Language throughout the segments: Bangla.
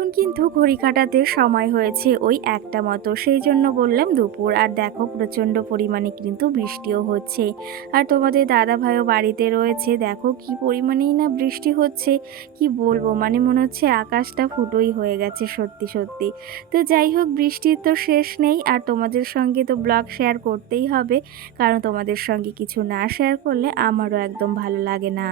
এখন কিন্তু ঘড়ি কাটাতে সময় হয়েছে ওই একটা মতো। সেই জন্য বললাম, দুপুর, আর দেখো প্রচণ্ড পরিমাণে কিন্তু বৃষ্টিও হচ্ছে। আর তোমাদের দাদা ভাইও বাড়িতে রয়েছে, দেখো কি পরিমাণেই না বৃষ্টি হচ্ছে। কি বলব মানে মনে হচ্ছে আকাশটা ফুটোই হয়ে গেছে সত্যি সত্যি। তো যাই হোক, বৃষ্টির তো শেষ নেই, আর তোমাদের সঙ্গে তো ব্লগ শেয়ার করতেই হবে। কারণ তোমাদের সঙ্গে কিছু না শেয়ার করলে আমারও একদম ভালো লাগে না।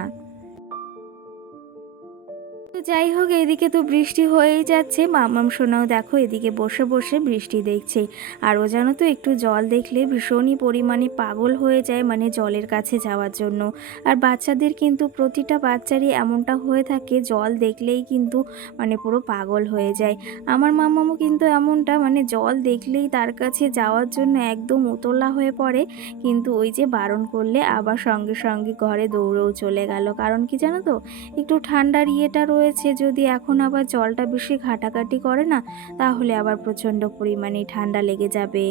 তো যাই হোক, এদিকে তো বৃষ্টি হয়েই যাচ্ছে। মামাম সোনাও দেখো এদিকে বসে বসে বৃষ্টি দেখছে। আর ও জানো তো, একটু জল দেখলে ভীষণই পরিমাণে পাগল হয়ে যায় মানে জলের কাছে যাওয়ার জন্য। আর বাচ্চাদের কিন্তু, প্রতিটা বাচ্চারই এমনটা হয়ে থাকে, জল দেখলেই কিন্তু মানে পুরো পাগল হয়ে যায়। আমার মামামও কিন্তু এমনটা মানে জল দেখলেই তার কাছে যাওয়ার জন্য একদম উতলা হয়ে পড়ে। কিন্তু ওই যে বারণ করলে আবার সঙ্গে সঙ্গে ঘরে দৌড়েও চলে গেল। কারণ কি জানো তো, একটু ঠান্ডার ইয়েটা রয়েছে যদি এখন আবার জলটা বেশি ঘাটাঘাটি করে না, তাহলে আবার প্রচণ্ড পরিমাণে ঠান্ডা লেগে যাবে।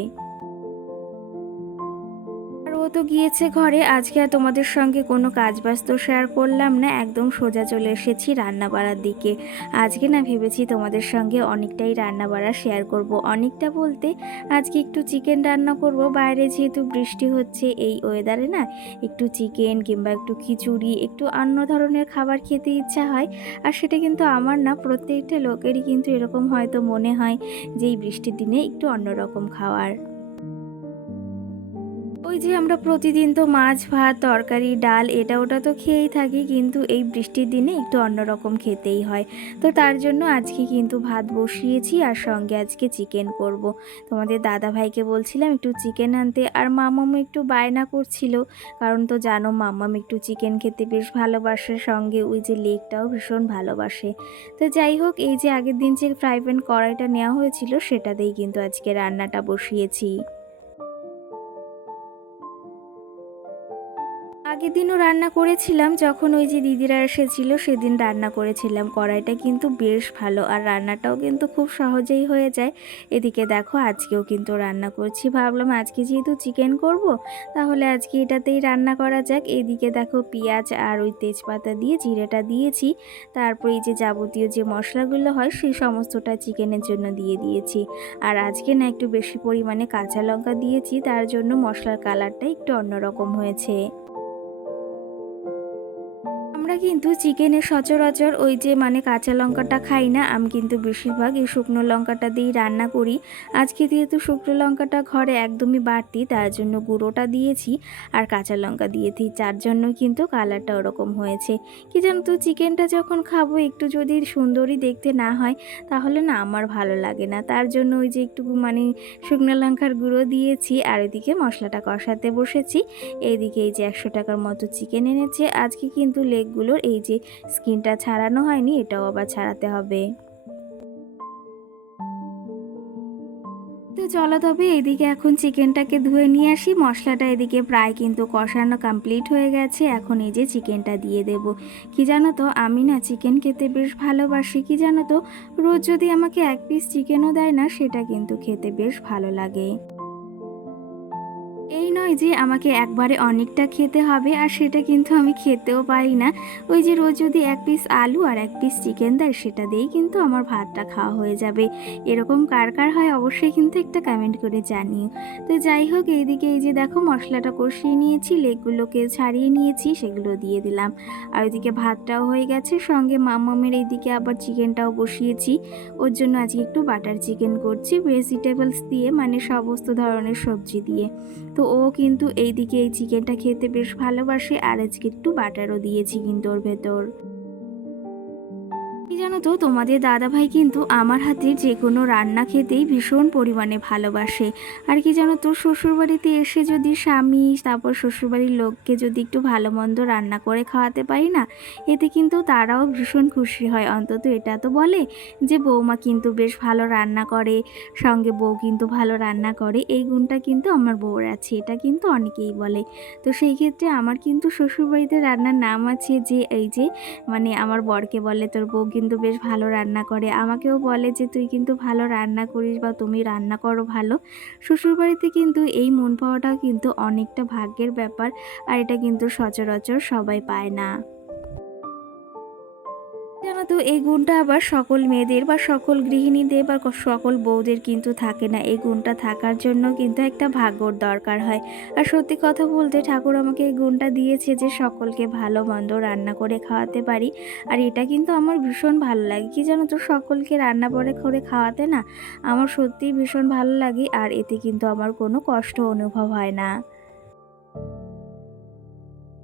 তো গিয়েছে ঘরে, আজকে আর তোমাদের সঙ্গে কোনো কাজ বাস্ত শেয়ার করলাম না, একদম সোজা চলে এসেছি রান্না বাড়ার দিকে। আজকে না ভেবেছি তোমাদের সঙ্গে অনেকটাই রান্না বাড়া শেয়ার করব। অনেকটা বলতে আজকে একটু চিকেন রান্না করব, বাইরে যেহেতু বৃষ্টি হচ্ছে, এই ওয়েদারে না একটু চিকেন কিংবা একটু খিচুড়ি, একটু অন্য ধরনের খাবার খেতে ইচ্ছা হয়। আর সেটা কিন্তু আমার না, প্রত্যেকটা লোকেরই কিন্তু এরকম হয়তো মনে হয় যে এই বৃষ্টির দিনে একটু অন্যরকম খাওয়ার। ওই যে আমরা প্রতিদিন তো মাছ, ভাত, তরকারি, ডাল এটা ওটা তো খেয়েই থাকি, কিন্তু এই বৃষ্টির দিনে একটু অন্যরকম খেতেই হয়। তো তার জন্য আজকে কিন্তু ভাত বসিয়েছি আর সঙ্গে আজকে চিকেন করব। তোমাদের দাদা ভাইকে বলছিলাম একটু চিকেন আনতে, আর মামামও একটু বায়না করছিল। কারণ তো জানো মামাম একটু চিকেন খেতে বেশ ভালোবাসে, সঙ্গে ওই যে লেগটাও ভীষণ ভালোবাসে। তো যাই হোক, এই যে আগের দিন যে ফ্রাই প্যান কড়াইটা নেওয়া হয়েছিল, সেটাতেই কিন্তু আজকে রান্নাটা বসিয়েছি। আগের দিনও রান্না করেছিলাম, যখন ওই যে দিদিরা এসেছিল সেদিন রান্না করেছিলাম। কড়াইটা কিন্তু বেশ ভালো আর রান্নাটাও কিন্তু খুব সহজেই হয়ে যায়। এদিকে দেখো, আজকেও কিন্তু রান্না করছি। ভাবলাম আজকে যেহেতু চিকেন করব, তাহলে আজকে এটাতেই রান্না করা যাক। এদিকে দেখো, পেঁয়াজ আর ওই তেজপাতা দিয়ে জিরেটা দিয়েছি। তারপর এই যে যাবতীয় যে মশলাগুলো হয়, সেই সমস্তটা চিকেনের জন্য দিয়ে দিয়েছি। আর আজকে না একটু বেশি পরিমাণে কাঁচা লঙ্কা দিয়েছি, তার জন্য মশলার কালারটা একটু অন্যরকম হয়েছে। আমরা কিন্তু চিকেনের সচরাচর ওই যে মানে কাঁচা লঙ্কাটা খাই না, আমি কিন্তু বেশিরভাগ। এই শুকনো লঙ্কাটা দিয়েই রান্না করি। আজকে যেহেতু শুকনো লঙ্কাটা ঘরে একদমই বাড়তি, তার জন্য গুঁড়োটা দিয়েছি আর কাঁচা লঙ্কা দিয়েছি। যার জন্য কিন্তু কালারটা ওরকম হয়েছে। কি জানো তো, চিকেনটা যখন খাব, একটু যদি সুন্দরই দেখতে না হয়, তাহলে না আমার ভালো লাগে না। তার জন্য ওই যে একটু মানে শুকনো লঙ্কার গুঁড়ো দিয়েছি আর ওইদিকে মশলাটা কষাতে বসেছি। এইদিকে এই যে একশো টাকার মতো চিকেন এনেছে। আজকে কিন্তু লেগ মাছগুলোর এই যে স্কিনটা ছাড়ানো হয়নি, এটাও আবার ছাড়াতে হবে। তো চলো তবে এদিকে এখন চিকেনটাকে ধুয়ে নিয়ে আসি। মশলাটা এদিকে প্রায় কিন্তু কষানো কমপ্লিট হয়ে গেছে। এখন এই যে চিকেনটা দিয়ে দেব। কি জানো তো, আমি না চিকেন খেতে বেশ ভালোবাসি। কি জানো তো, রোজ যদি আমাকে এক পিস চিকেনও দেয় না, সেটা কিন্তু খেতে বেশ ভালো লাগে। নয় যে আমাকে একবারে অনেকটা খেতে হবে আর সেটা কিন্তু আমি খেতেও পারি না। ওই যে রোজ যদি এক পিস আলু আর এক পিস চিকেন দেয়, সেটা দিয়েই কিন্তু আমার ভাতটা খাওয়া হয়ে যাবে। এরকম কার কার হয় অবশ্যই কিন্তু একটা কমেন্ট করে জানিও। তো যাই হোক, এইদিকে এই যে দেখো মশলাটা কষিয়ে নিয়েছি লেগগুলোকে ছাড়িয়ে নিয়েছি, সেগুলো দিয়ে দিলাম। আর ওইদিকে ভাতটাও হয়ে গেছে, সঙ্গে মামামের এইদিকে আবার চিকেনটাও বসিয়েছি। ওর জন্য আজকে একটু বাটার চিকেন করছি ভেজিটেবলস দিয়ে মানে সমস্ত ধরনের সবজি দিয়ে। তো ও কিন্তু এইদিকে এই চিকেনটা খেতে বেশ ভালোবাসে আর আজকে একটু বাটারও দিয়েছি কিন্তু ওর ভেতর। জানো তো? তোমাদের দাদাভাই কিন্তু আমার হাতের যে কোনো রান্না খেতেই ভীষণ পরিমাণে ভালোবাসে। আর কি জানো তো, শ্বশুরবাড়িতে এসে যদি স্বামী, তারপর শ্বশুরবাড়ির লোককে যদি একটু ভালো মন্দ রান্না করে খাওয়াতে পারি না, এতে কিন্তু তারাও ভীষণ খুশি হয়। অন্তত এটা তো বলে যে, বৌমা কিন্তু বেশ ভালো রান্না করে, সঙ্গে বউ কিন্তু ভালো রান্না করে, এই গুণটা কিন্তু আমার বউর আছে, এটা কিন্তু অনেকেই বলে। তো সেই ক্ষেত্রে আমার কিন্তু শ্বশুরবাড়িতে রান্নার নাম আছে যে, এই যে মানে আমার বরকে বলে তোর বউকে কিন্তু বেশ ভালো রান্না করে। আমাকেও বলে যে, তুই কিন্তু ভালো রান্না করিস বা তুমি রান্না করো ভালো। শ্বশুরবাড়িতে কিন্তু এই মন পাওয়াটাও কিন্তু অনেকটা ভাগ্যের ব্যাপার, আর এটা কিন্তু সচরাচর সবাই পায় না। জানো তো, এই গুণটা আবার সকল মেয়েদের বা সকল গৃহিণীদের বা সকল বউদের কিন্তু থাকে না। এই গুণটা থাকার জন্য কিন্তু একটা ভাগ্যর দরকার হয়। আর সত্যি কথা বলতে ঠাকুর আমাকে এই গুণটা দিয়েছে যে সকলকে ভালো মন্দ রান্না করে খাওয়াতে পারি। আর এটা কিন্তু আমার ভীষণ ভালো লাগে। কি জানো তো, সকলকে রান্না করে করে খাওয়াতে না, আমার সত্যিই ভীষণ ভালো লাগে। আর এতে কিন্তু আমার কোনো কষ্ট অনুভব হয় না।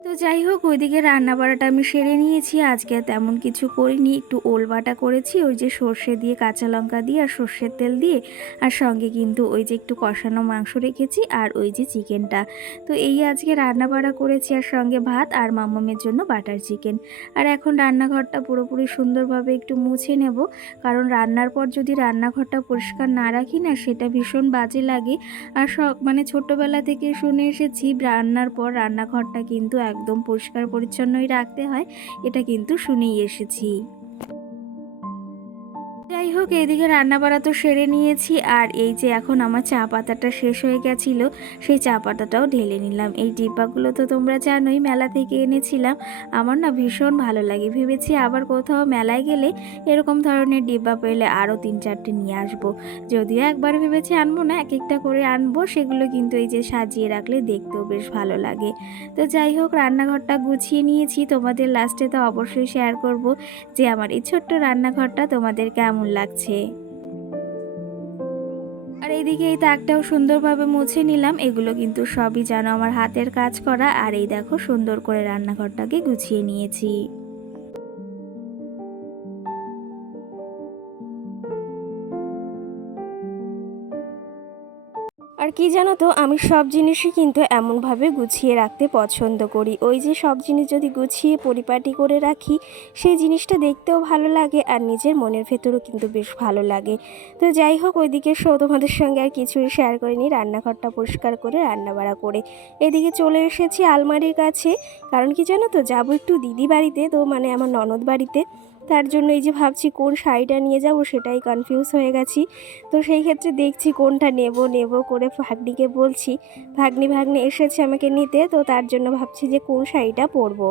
তো যাই হোক, ওইদিকে রান্না বাড়াটা আমি সেরে নিয়েছি। আজকে তেমন কিছু করিনি। একটু ওল বাটা করেছি, ওই যে সর্ষে দিয়ে কাঁচা লঙ্কা দিয়ে আর সর্ষের তেল দিয়ে। আর সঙ্গে কিন্তু ওই যে একটু কষানো মাংস রেখেছি আর ওই যে চিকেনটা। তো এই আজকে রান্না বাড়া করেছি আর সঙ্গে ভাত আর মামামের জন্য বাটার চিকেন। আর এখন রান্নাঘরটা পুরোপুরি সুন্দরভাবে একটু মুছে নেব। কারণ রান্নার পর যদি রান্নাঘরটা পরিষ্কার না রাখি না, সেটা ভীষণ বাজে লাগে। আর মানে ছোট্টবেলা থেকে শুনে এসেছি, রান্নার পর রান্নাঘরটা কিন্তু একদম পরিষ্কার পরিচ্ছন্নই রাখতে হয় এটা কিন্তু শুনেই এসেছি। হোক এইদিকে রান্না বাড়া তো সেরে নিয়েছি আর এই যে এখন আমার চা পাতাটা শেষ হয়ে গেছিল, সেই চা পাতাটাও ঢেলে নিলাম। এই ডিব্বাগুলো তো তোমরা জানোই, মেলা থেকে এনেছিলাম। আমার না ভীষণ ভালো লাগে। ভেবেছি আবার কোথাও মেলায় গেলে এরকম ধরনের ডিব্বা পেলে আরও তিন চারটে নিয়ে আসব। যদিও একবার ভেবেছি আনব না এক একটা করে আনব, সেগুলো কিন্তু এই যে সাজিয়ে রাখলে দেখতেও বেশ ভালো লাগে। তো যাই হোক রান্নাঘরটা গুছিয়ে নিয়েছি। তোমাদের লাস্টে তো অবশ্যই শেয়ার করব যে আমার এই ছোট্ট রান্নাঘরটা তোমাদের কেমন লাগছে। আর এইদিকে এই তাকটাও সুন্দরভাবে মুছে নিলাম। এগুলো কিন্তু সবই জানো আমার হাতের কাজ করা। আর এই দেখো সুন্দর করে রান্নাঘরটাকে গুছিয়ে নিয়েছি। কি জানো তো, আমি সব জিনিসই কিন্তু এমনভাবে গুছিয়ে রাখতে পছন্দ করি। ওই যে সব জিনিস যদি গুছিয়ে পরিপাটি করে রাখি, সেই জিনিসটা দেখতেও ভালো লাগে আর নিজের মনের ভেতরও কিন্তু বেশ ভালো লাগে। তো যাই হোক, ওইদিকে শো তোমাদের সঙ্গে আর কিছুই শেয়ার করিনি। রান্নাঘরটা পরিষ্কার করে রান্না বাড়া করে। এদিকে চলে এসেছি আলমারির কাছে। কারণ কি জানো তো, যাব একটু দিদি বাড়িতে, তো মানে আমার ননদ বাড়িতে। তার জন্য এই যে ভাবছি কোন শাড়িটা নিয়ে যাব, সেটাই কনফিউজ হয়ে গেছি। তো সেই ক্ষেত্রে দেখছি কোনটা নেব নেব করে ভাগ্নিকে বলছি, ভাগ্নি ভাগ্নি এসেছে আমাকে নিতে, তো তার জন্য ভাবছি যে কোন শাড়িটা পরবো?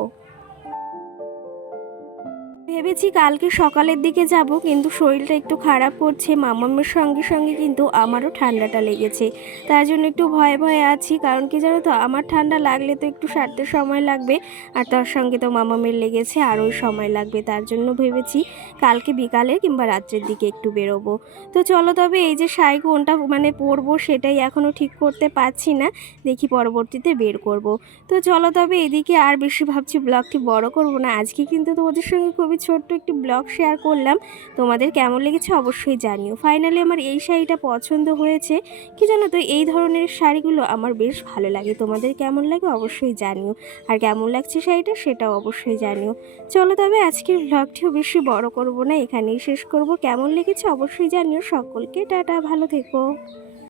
ভেবেছি কালকে সকালের দিকে যাব, কিন্তু শরীরটা একটু খারাপ করছে। মামামের সঙ্গে সঙ্গে কিন্তু আমারও ঠান্ডাটা লেগেছে। তার জন্য একটু ভয়ে ভয়ে আছি, কারণ কি জানো তো, আমার ঠান্ডা লাগলে তো একটু সারতে সময় লাগবে, আর তার সঙ্গে তো মামামের লেগেছে, আরও সময় লাগবে। তার জন্য ভেবেছি কালকে বিকালে কিংবা রাত্রের দিকে একটু বেরোবো। তো চলো তবে এই যে শাড়ি কোনটা মানে পরবো সেটাই এখনও ঠিক করতে পারছি না, দেখি পরবর্তীতে বের করব। তো চলো তবে এদিকে আর বেশি ভাবছি ব্লগটি বড় করব না, আজকে কিন্তু তোমাদের সঙ্গে খুবই ছোট্ট একটি ব্লগ শেয়ার করলাম। তোমাদের কেমন লেগেছে অবশ্যই জানিও। ফাইনালি আমার এই শাড়িটা পছন্দ হয়েছে। কি জানো তো, এই ধরনের শাড়িগুলো আমার বেশ ভালো লাগে। তোমাদের কেমন লাগে অবশ্যই জানিও। আর কেমন লাগছে শাড়িটা সেটাও অবশ্যই জানিও। চলো তবে আজকের ব্লগটিও বেশি বড় করব না, এখানেই শেষ করব। কেমন লেগেছে অবশ্যই জানিও। সকলকে টাটা, ভালো থেকো।